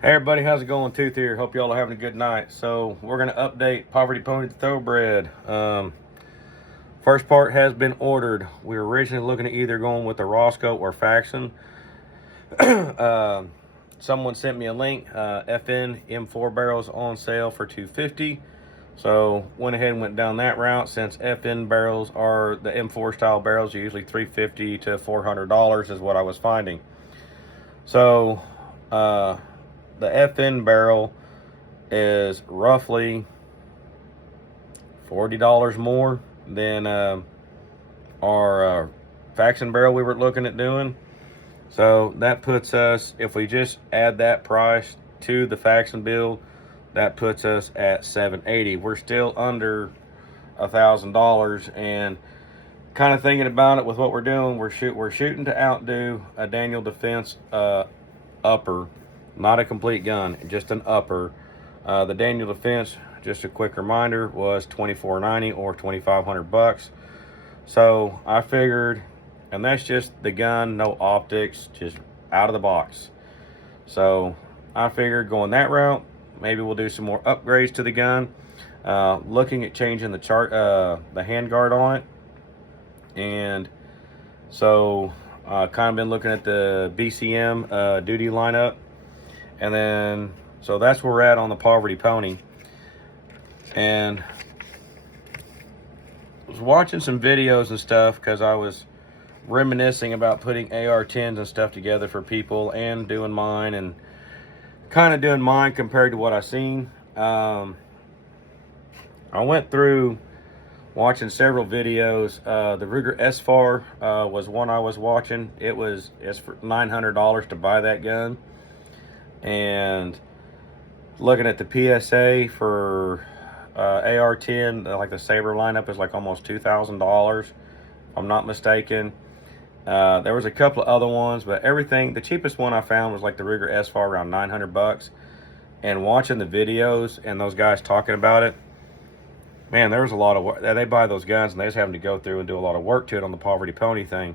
Hey everybody, how's it going? Tooth here. Hope y'all are having a good night. So we're gonna update Poverty Pony the Thoroughbred. First part has been ordered. We were originally looking at either going with the Roscoe or Faxon. Someone sent me a link. FN M4 barrels on sale for $250. So went ahead and went down that route. Since FN barrels are the M4 style barrels, are usually $350 to $400 is what I was finding. So the FN barrel is roughly $40 more than our Faxon barrel we were looking at doing. So that puts us, if we just add that price to the Faxon build, that puts us at $780. We're still under $1,000, and kind of thinking about it with what we're doing, we're shooting to outdo a Daniel Defense upper. Not a complete gun, just an upper. The Daniel Defense, just a quick reminder, was $24.90 or $2,500. So I figured, and that's just the gun, no optics, just out of the box. So I figured going that route, maybe we'll do some more upgrades to the gun. Looking at changing the the handguard on it, and so kind of been looking at the BCM duty lineup. And then, so that's where we're at on the Poverty Pony. And I was watching some videos and stuff because I was reminiscing about putting AR-10s and stuff together for people and doing mine, and kind of doing mine compared to what I seen. I went through watching several videos. The Ruger S-FAR was one I was watching. It's for $900 to buy that gun. And looking at the PSA for AR-10, like the Saber lineup is like almost $2,000, if I'm not mistaken. There was a couple of other ones, but the cheapest one I found was like the Ruger S-FAR, around $900. And watching the videos and those guys talking about it, man, there was a lot of work. They buy those guns and they just having to go through and do a lot of work to it on the Poverty Pony thing.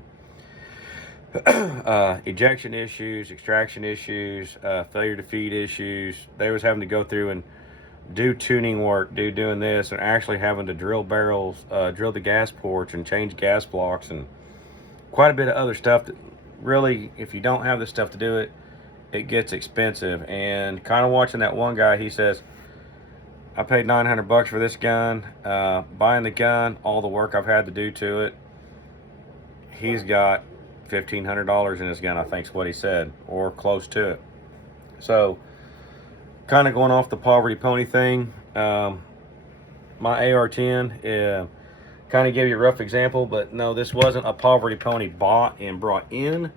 Ejection issues, extraction issues, failure to feed issues. They was having to go through and do tuning work, doing this, and actually having to drill barrels, drill the gas ports and change gas blocks, and quite a bit of other stuff that really, if you don't have the stuff to do it, it gets expensive. And kind of watching that one guy, he says, I paid $900 for this gun. Buying the gun, all the work I've had to do to it, he's got $1,500 in his gun, I think is what he said, or close to it. So kind of going off the Poverty Pony thing, my AR-10 kind of gave you a rough example, but no, this wasn't a Poverty Pony bought and brought in.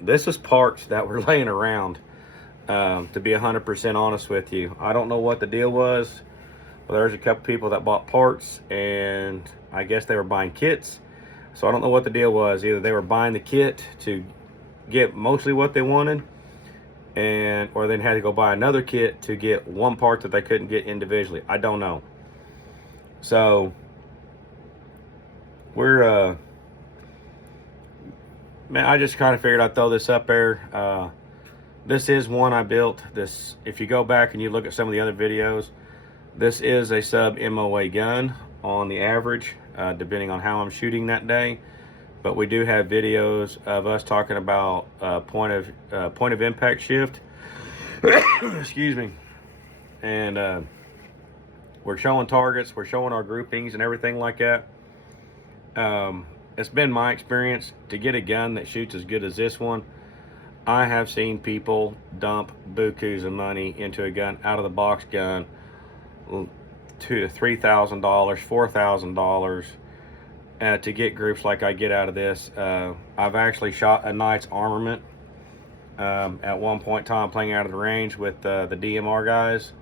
This is parts that were laying around, to be 100% honest with you. I don't know what the deal was, but there's a couple people that bought parts, and I guess they were buying kits. So I don't know what the deal was. Either they were buying the kit to get mostly what they wanted, or they had to go buy another kit to get one part that they couldn't get individually. I don't know. So we're man, I just kind of figured I'd throw this up there. This is one I built. This, if you go back and you look at some of the other videos, this is a sub MOA gun on the average, depending on how I'm shooting that day. But we do have videos of us talking about point of impact shift. Excuse me. And we're showing targets, we're showing our groupings and everything like that. It's been my experience, to get a gun that shoots as good as this one, I have seen people dump bukus of money into a gun, out of the box gun, to $3,000, $4,000 to get groups like I get out of this. I've actually shot a Knight's Armament at one point in time, playing out of the range with the DMR guys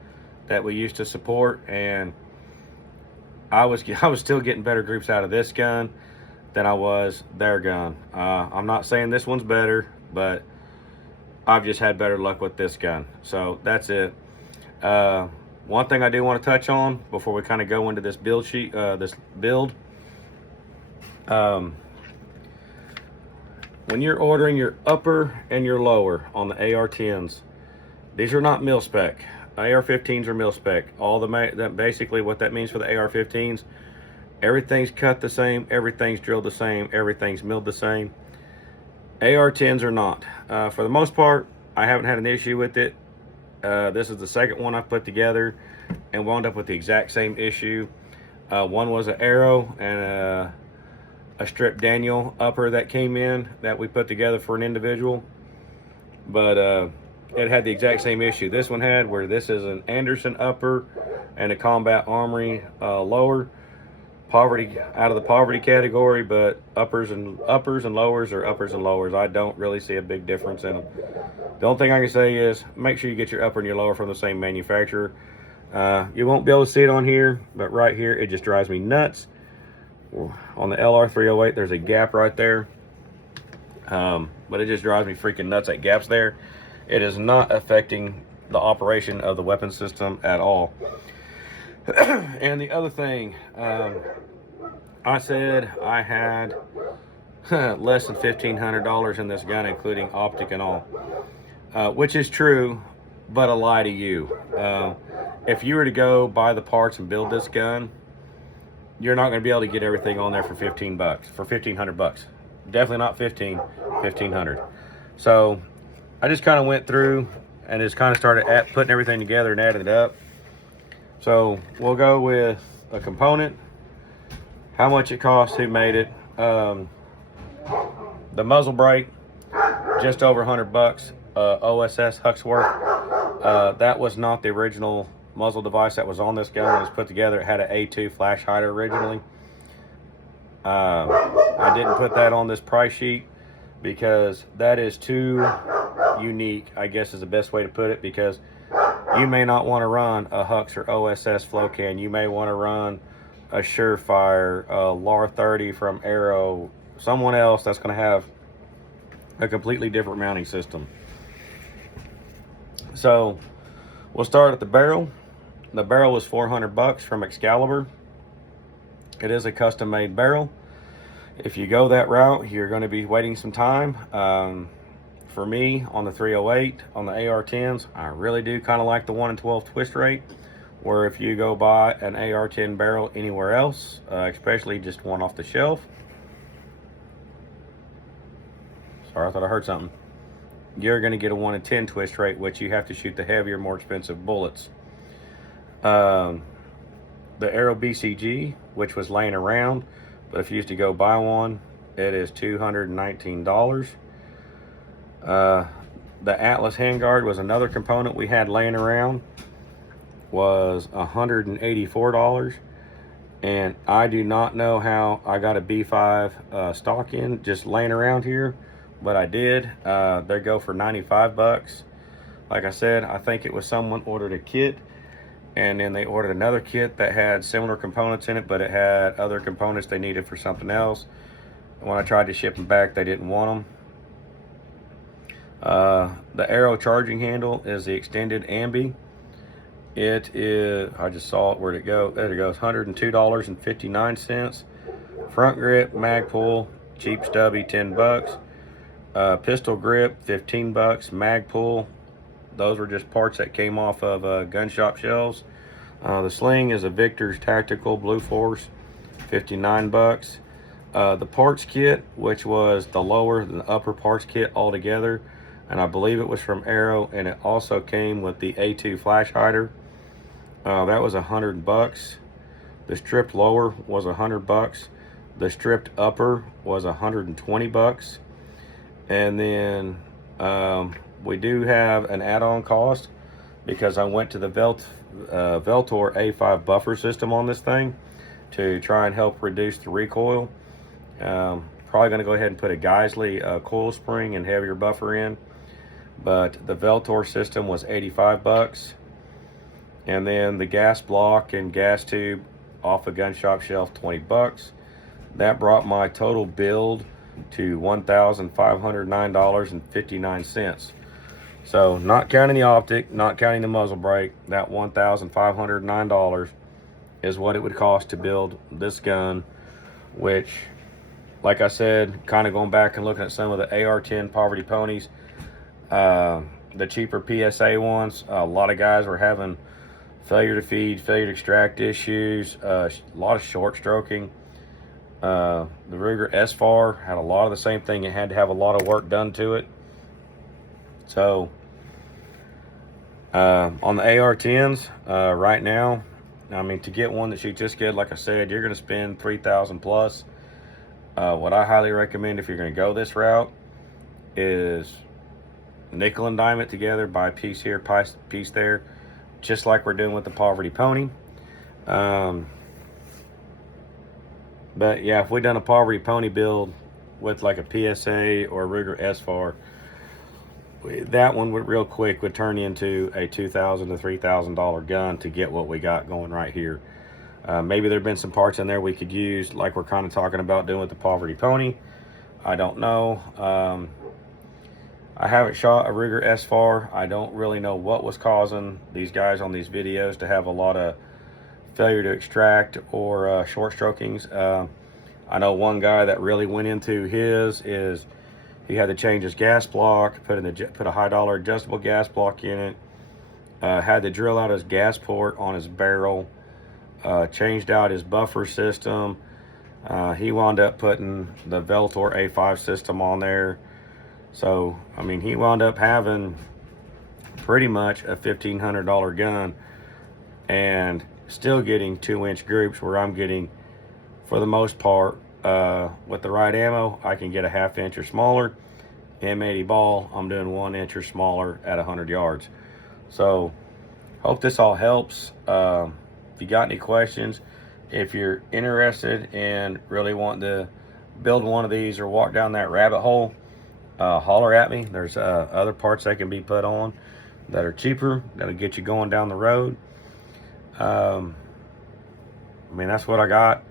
that we used to support, and I was still getting better groups out of this gun than I was their gun. I'm not saying this one's better, but I've just had better luck with this gun. So that's it. One thing I do want to touch on before we kind of go into this build sheet, this build, when you're ordering your upper and your lower on the AR-10s, These are not mil spec. AR-15s are mil spec. Basically what that means for the AR-15s, everything's cut the same, everything's drilled the same, everything's milled the same. AR-10s are not. For the most part, I haven't had an issue with it. This is the second one I've put together and wound up with the exact same issue. One was an arrow and a strip Daniel upper that came in that we put together for an individual, but it had the exact same issue this one had, where this is an Anderson upper and a Combat Armory lower. Poverty, out of the poverty category, but uppers and lowers are uppers and lowers. I don't really see a big difference in them. The only thing I can say is make sure you get your upper and your lower from the same manufacturer. You won't be able to see it on here, but right here it just drives me nuts. On the LR308 there's a gap right there, but it just drives me freaking nuts, that gap's there. It is not affecting the operation of the weapon system at all. And the other thing, I said I had less than $1,500 in this gun, including optic and all, which is true, but a lie to you. If you were to go buy the parts and build this gun, you're not going to be able to get everything on there for 15 bucks, for 1,500 bucks. Definitely not 1,500. So I just kind of went through and just kind of started putting everything together and adding it up. So we'll go with a component, how much it cost, who made it. The muzzle brake, just over 100 bucks. OSS Huxworth. That was not the original muzzle device that was on this gun when it was put together. It had an A2 flash hider originally. I didn't put that on this price sheet because that is too unique, I guess is the best way to put it, because you may not want to run a Hux or OSS flow can. You may want to run a Surefire, a LAR 30 from Arrow, someone else that's going to have a completely different mounting system. So we'll start at the barrel. The barrel was 400 bucks from Excalibur. It is a custom made barrel. If you go that route, you're going to be waiting some time. For me, on the 308, on the AR-10s, I really do kind of like the 1 in 12 twist rate, where if you go buy an AR-10 barrel anywhere else, especially just one off the shelf, sorry, I thought I heard something, you're going to get a 1 in 10 twist rate, which you have to shoot the heavier, more expensive bullets. The Arrow BCG, which was laying around, but if you used to go buy one, it is $219. The Atlas handguard was another component we had laying around, was $184, and I do not know how I got a B5 stock in just laying around here, but I did. They go for 95 bucks. Like I said, I think it was someone ordered a kit, and then they ordered another kit that had similar components in it, but it had other components they needed for something else. And when I tried to ship them back, they didn't want them. The Arrow charging handle is the extended ambi. It is, I just saw it, where'd it go? There it goes, $102.59. Front grip, mag pull, cheap stubby, 10 bucks. Pistol grip, 15 bucks. Mag pull, those were just parts that came off of gun shop shelves. The sling is a Victor's Tactical Blue Force, 59 bucks. The parts kit, which was the lower and the upper parts kit all together, and I believe it was from Arrow, and it also came with the A2 flash hider. That was 100 bucks. The stripped lower was 100 bucks. The stripped upper was 120 bucks. And then we do have an add-on cost because I went to the Veltor A5 buffer system on this thing to try and help reduce the recoil. Probably going to go ahead and put a Geisley coil spring and heavier buffer in, but the Veltor system was 85 bucks. And then the gas block and gas tube off a gun shop shelf, 20 bucks. That brought my total build to $1,509.59. So not counting the optic, not counting the muzzle brake, that $1,509 is what it would cost to build this gun, which, like I said, kind of going back and looking at some of the AR-10 Poverty Ponies, the cheaper PSA ones. A lot of guys were having failure to feed, failure to extract issues, a lot of short stroking. The Ruger S-Far had a lot of the same thing. It had to have a lot of work done to it. So on the AR-10s right now, I mean, to get one that shoots this good, like I said, you're going to spend $3,000 plus. What I highly recommend if you're going to go this route is nickel and dime it together, buy a piece here, piece there, just like we're doing with the Poverty Pony. But yeah, if we done a Poverty Pony build with like a PSA or a Ruger S-Far, that one would real quick would turn into a $2,000 to $3,000 gun to get what we got going right here. Maybe there've been some parts in there we could use, like we're kind of talking about doing with the Poverty Pony. I don't know. I haven't shot a Ruger S-Far. I don't really know what was causing these guys on these videos to have a lot of failure to extract or short strokings. I know one guy that really went into his is he had to change his gas block, put a high dollar adjustable gas block in it, had to drill out his gas port on his barrel, changed out his buffer system. He wound up putting the Veltor A5 system on there. So, I mean, he wound up having pretty much a $1,500 gun and still getting 2-inch groups, where I'm getting, for the most part, with the right ammo, I can get a 1/2 inch or smaller. M80 ball, I'm doing 1 inch or smaller at 100 yards. So, hope this all helps. If you got any questions, if you're interested in really wanting to build one of these or walk down that rabbit hole, holler at me. There's other parts that can be put on that are cheaper, that'll get you going down the road. I mean, that's what I got.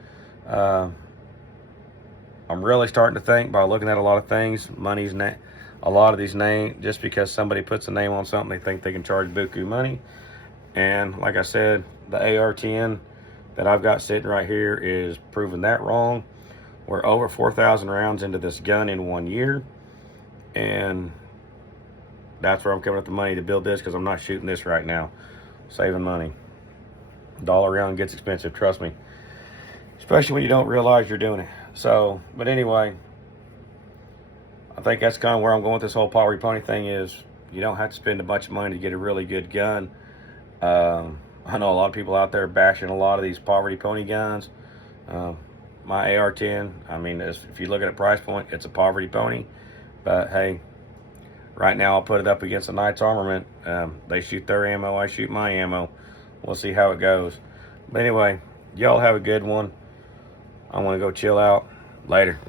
I'm really starting to think, by looking at a lot of things, a lot of these names, just because somebody puts a name on something, they think they can charge buku money. And like I said, the AR-10 that I've got sitting right here is proving that wrong. We're over 4,000 rounds into this gun in 1 year. And that's where I'm coming up with the money to build this, because I'm not shooting this right now. Saving money. Dollar round gets expensive, trust me. Especially when you don't realize you're doing it. So, but anyway, I think that's kind of where I'm going with this whole Poverty Pony thing is, you don't have to spend a bunch of money to get a really good gun. I know a lot of people out there bashing a lot of these Poverty Pony guns. My AR-10, I mean, if you look at a price point, it's a Poverty Pony. But hey, right now I'll put it up against a Knight's Armament. They shoot their ammo, I shoot my ammo. We'll see how it goes. But anyway, y'all have a good one. I want to go chill out. Later.